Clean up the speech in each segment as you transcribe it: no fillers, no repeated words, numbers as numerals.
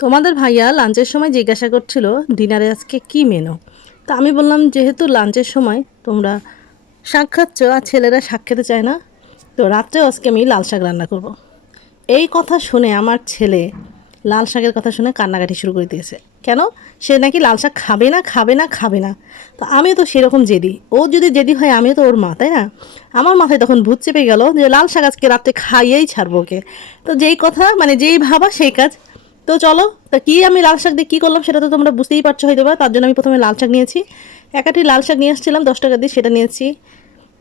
তোমাদের ভাইয়া লাঞ্চের সময় জিজ্ঞাসা করছিল ডিনারে আজকে কি মেনু। তা আমি বললাম যেহেতু লাঞ্চের সময় তোমরা শাক খাচ্ছ আর ছেলেরা শাক খেতে চায় না, তো রাত্রেও আজকে আমি লাল শাক রান্না করব। এই কথা শুনে আমার ছেলে লাল শাকের কথা শুনে কান্নাকাটি শুরু করে দিয়েছে। কেন? সে নাকি লাল শাক খাবে না খাবে না খাবে না। তো আমিও তো সেরকম জেদি, ও যদি জেদি হয় আমিও তো ওর মা, তাই না? আমার মাথায় তখন ভূত চেপে গেল যে লাল শাক আজকে রাত্রে খাইয়েই ছাড়বো ওকে। তো যেই কথা মানে যেই ভাবা সেই কাজ। তো চলো, তা কি আমি লাল শাক দিয়ে কী করলাম সেটা তো তোমরা বুঝতেই পারছো হয়তো বা। তার জন্য আমি প্রথমে লাল শাক নিয়েছি, একাটি লাল শাক নিয়ে আসছিলাম 10 টাকা দিয়ে, সেটা নিয়েছি।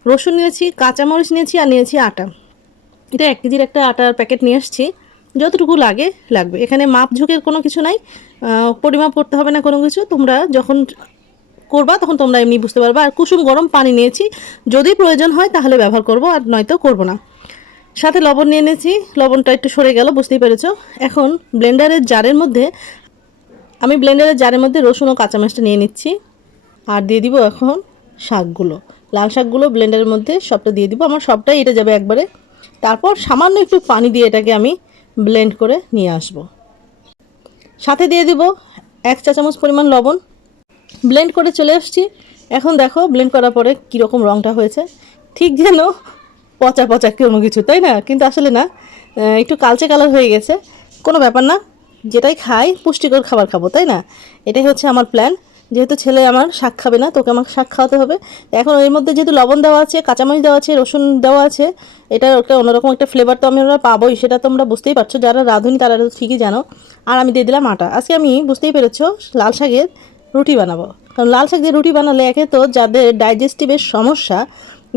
রসুন নিয়েছি, কাঁচামরিচ নিয়েছি, আর নিয়েছি আটা। এটা 1 কেজির একটা আটার প্যাকেট নিয়ে আসছি, যতটুকু লাগে লাগবে। এখানে মাপ ঝুঁকের কোনো কিছু নাই, পরিমাপ করতে হবে না কোনো কিছু। তোমরা যখন করবা তখন তোমরা এমনি বুঝতে পারবা। আর কুসুম গরম পানি নিয়েছি, যদি প্রয়োজন হয় তাহলে ব্যবহার করব, আর নয়তো করব না। সাথে লবণ নিয়ে নিয়েছি, লবণটা একটু সরে গেল, বুঝতেই পেরেছো। এখন ব্লেন্ডারের জারের মধ্যে রসুন ও কাঁচামরিচটা নিয়ে নিচ্ছি, আর দিয়ে দিব এখন শাকগুলো। লাল শাকগুলো ব্লেন্ডারের মধ্যে সবটা দিয়ে দিব, আমার সবটাই এটা যাবে একবারে। তারপর সামান্য একটু পানি দিয়ে এটাকে আমি ব্লেন্ড করে নিয়ে আসব। সাথে দিয়ে দিব 1 চা চামচ পরিমাণ লবণ। ব্লেন্ড করে চলে আসছি। এখন দেখো ব্লেন্ড করার পরে কীরকম রঙটা হয়েছে, ঠিক যেন পচা পচা কোনো কিছু, তাই না? কিন্তু আসলে না, একটু কালচে কালার হয়ে গেছে। কোনো ব্যাপার না, যেটাই খাই পুষ্টিকর খাবার খাবো, তাই না? এটাই হচ্ছে আমার প্ল্যান। যেহেতু ছেলে আমার শাক খাবে না, তোকে আমাকে শাক খাওয়াতে হবে। এখন এর মধ্যে যেহেতু লবণ দেওয়া আছে, কাঁচামরিচ দেওয়া আছে, রসুন দেওয়া আছে, এটা একটা অন্যরকম একটা ফ্লেভার তো আমরা পাবোই, সেটা তোমরা বুঝতেই পারছো। যারা রাঁধুনি তারা তো ঠিকই জানো। আর আমি দিয়ে দিলাম আটা। আজকে আমি বুঝতেই পেরেছো লাল শাকের রুটি বানাবো। কারণ লাল শাক দিয়ে রুটি বানালে একে তো যাদের ডাইজেস্টিভের সমস্যা,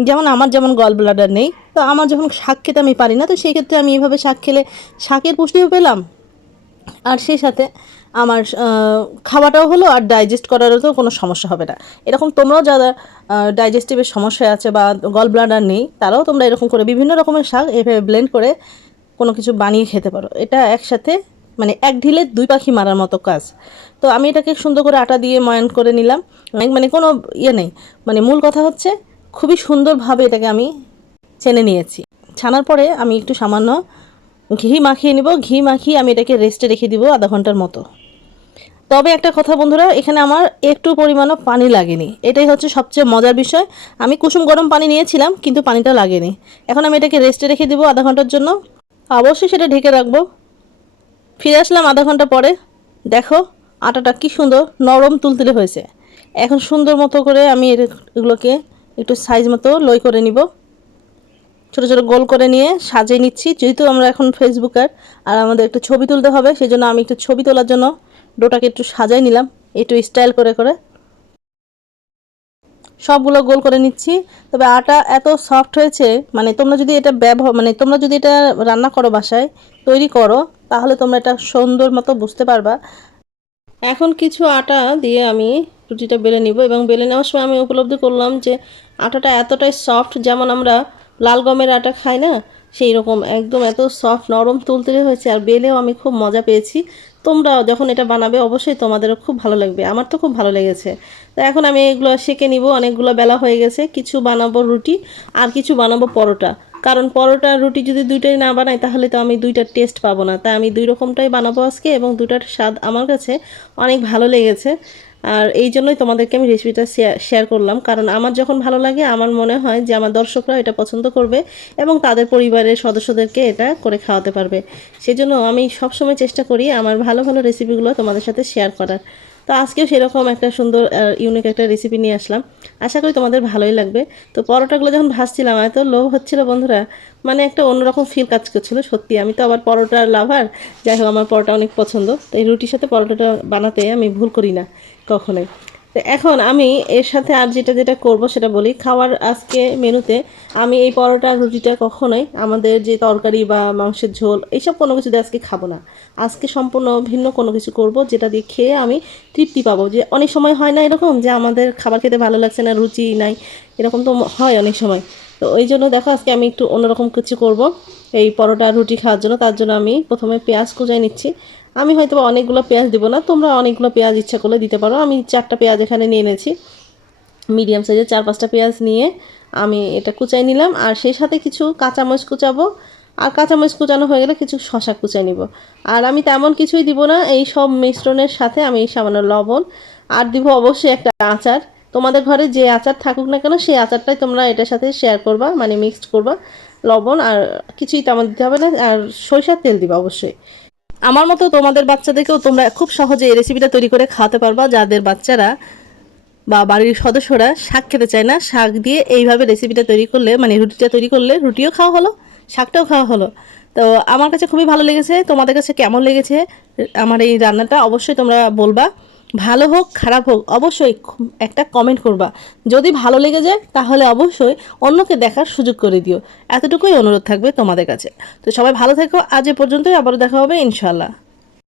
যেমন আমার যেমন গল ব্লাডার নেই, তো আমার যখন শাক খেতে আমি পারি না, তো সেই ক্ষেত্রে আমি এভাবে শাক খেলে শাকের পুষ্টিও পেলাম, আর সেই সাথে আমার খাওয়াটাও হলো, আর ডাইজেস্ট করারও তো কোনো সমস্যা হবে না। এরকম তোমরাও যারা ডাইজেস্টিভের সমস্যা আছে বা গল ব্লাডার নেই, তারাও তোমরা এরকম করে বিভিন্ন রকমের শাক এভাবে ব্লেন্ড করে কোনো কিছু বানিয়ে খেতে পারো। এটা একসাথে মানে এক ঢিলে দুই পাখি মারার মতো কাজ। তো আমি এটাকে সুন্দর করে আটা দিয়ে ময়ান করে নিলাম। মানে কোনো ইয়ে নেই, মানে মূল কথা হচ্ছে খুবই সুন্দরভাবে এটাকে আমি ছেনে নিয়েছি। ছানার পরে আমি একটু সামান্য ঘি মাখিয়ে নিব। ঘি মাখিয়ে আমি এটাকে রেস্টে রেখে দিব আধা ঘন্টার মতো। তবে একটা কথা বন্ধুরা, এখানে আমার একটু পরিমাণও পানি লাগেনি, এটাই হচ্ছে সবচেয়ে মজার বিষয়। আমি কুসুম গরম পানি নিয়েছিলাম কিন্তু পানিটা লাগেনি। এখন আমি এটাকে রেস্টে রেখে দিব আধা ঘন্টার জন্য। অবশ্যই সেটা ঢেকে রাখবো। ফিরে আসলাম আধা ঘন্টা পরে। দেখো আটাটা কি সুন্দর নরম তুলতুলে হয়েছে। এখন সুন্দর মতো করে আমি এগুলোকে একটু সাইজ মতো লই করে নিব, ছোটো ছোটো গোল করে নিয়ে সাজিয়ে নিচ্ছি। যেহেতু আমরা এখন ফেসবুকার আর আমাদের একটু ছবি তুলতে হবে, সেই জন্য আমি একটু ছবি তোলার জন্য ডোটাকে একটু সাজাই নিলাম, একটু স্টাইল করে করে সবগুলো গোল করে নিচ্ছি। তবে আটা এত সফট হয়েছে, মানে তোমরা যদি এটা তোমরা যদি এটা রান্না করো, বাসায় তৈরি করো, তাহলে তোমরা এটা সুন্দর মতো বুঝতে পারবা। এখন কিছু আটা দিয়ে আমি রুটিটা বেলে নিব, এবং বেলে নেওয়ার সময় আমি উপলব্ধি করলাম যে আটাটা এতটাই সফট, যেমন আমরা লাল গমের আটা খাই না, সেই রকম একদম এত সফট নরম তুলতুলে হয়েছে। আর বেলেও আমি খুব মজা পেয়েছি। তোমরা যখন এটা বানাবে অবশ্যই তোমাদেরও খুব ভালো লাগবে, আমার তো খুব ভালো লেগেছে। তো এখন আমি এগুলো সেঁকে নিব। অনেকগুলো বেলা হয়ে গেছে, কিছু বানাবো রুটি আর কিছু বানাবো পরোটা। কারণ পরোটা রুটি যদি দুইটাই না বানাই তাহলে তো আমি দুইটার টেস্ট পাবো না, তাই আমি দুই রকমটাই বানাবো আজকে, এবং দুটার স্বাদ আমার কাছে অনেক ভালো লেগেছে। আর এই জন্যই তোমাদেরকে আমি রেসিপিটা শেয়ার করলাম, কারণ আমার যখন ভালো লাগে আমার মনে হয় যে আমার দর্শকরা এটা পছন্দ করবে এবং তাদের পরিবারের সদস্যদেরকে এটা করে খাওয়াতে পারবে। সেজন্য আমি সবসময় চেষ্টা করি আমার ভালো ভালো রেসিপিগুলো তোমাদের সাথে শেয়ার করার। তো আজকেও সেরকম একটা সুন্দর ইউনিক একটা রেসিপি নিয়ে আসলাম, আশা করি তোমাদের ভালোই লাগবে। তো পরোটাগুলো যখন ভাজছিলাম এত লোভ হচ্ছিল বন্ধুরা, মানে একটা অন্যরকম ফিল কাজ করছিল সত্যি। আমি তো আবার পরোটার লাভার, যাই হোক আমার পরোটা অনেক পছন্দ, তো এই রুটির সাথে পরোটাটা বানাতে আমি ভুল করি না কখনোই। তো এখন আমি এর সাথে আর যেটা যেটা করব সেটা বলি। খাওয়ার আজকে মেনুতে আমি এই পরোটা রুটিটা কখনোই আমাদের যে তরকারি বা মাংসের ঝোল এইসব কোনো কিছু দিয়ে আজকে খাবো না। আজকে সম্পূর্ণ ভিন্ন কোনো কিছু করব, যেটা দিয়ে খেয়ে আমি তৃপ্তি পাবো। যে অনেক সময় হয় না এরকম যে আমাদের খাবার খেতে ভালো লাগছে না, রুচি নাই, এরকম তো হয় অনেক সময়। তো ওই জন্য দেখো আজকে আমি একটু অন্যরকম কিছু করব এই পরোটা রুটি খাওয়ার জন্য। তার জন্য আমি প্রথমে পেঁয়াজ কুচাই নিচ্ছি। আমি হয়তো অনেকগুলো পেঁয়াজ দেবো না, তোমরা অনেকগুলো পেঁয়াজ ইচ্ছা করলে দিতে পারো। আমি 4টা পেঁয়াজ এখানে নিয়ে এনেছি, মিডিয়াম সাইজের 4-5টা পেঁয়াজ নিয়ে আমি এটা কুচাই নিলাম। আর সেই সাথে কিছু কাঁচামরিচ কুচাবো, আর কাঁচামরিচ কুচানো হয়ে গেলে কিছু শশা কুচাই নিব। আর আমি তেমন কিছুই দিব না, এই সব মিশ্রণের সাথে আমি সামান্য লবণ আর দিব অবশ্যই একটা আচার। তোমাদের ঘরে যে আচার থাকুক না কেন সেই আচারটাই তোমরা এটার সাথে শেয়ার করবা, মানে মিক্সড করবা। লবণ আর কিছুই তেমন দিতে হবে না, আর সরিষার তেল দিবা অবশ্যই। আমার মতো তোমাদের বাচ্চাদেরকেও তোমরা খুব সহজে এই রেসিপিটা তৈরি করে খাওয়াতে পারবা। যাদের বাচ্চারা বা বাড়ির সদস্যরা শাক খেতে চায় না, শাক দিয়ে এইভাবে রেসিপিটা তৈরি করলে, মানে রুটিটা তৈরি করলে রুটিও খাওয়া হলো, শাকটাও খাওয়া হলো। তো আমার কাছে খুবই ভালো লেগেছে। তোমাদের কাছে কেমন লেগেছে আমার এই রান্নাটা অবশ্যই তোমরা বলবা। ভালো হোক খারাপ হোক অবশ্যই একটা কমেন্ট করবা। যদি ভালো লেগে যায় তাহলে অবশ্যই অন্যকে দেখার সুযোগ করে দিও, এতটুকুই অনুরোধ থাকবে তোমাদের কাছে। তো সবাই ভালো থেকো, আজ এ পর্যন্তই, আবারও দেখা হবে ইনশাল্লাহ।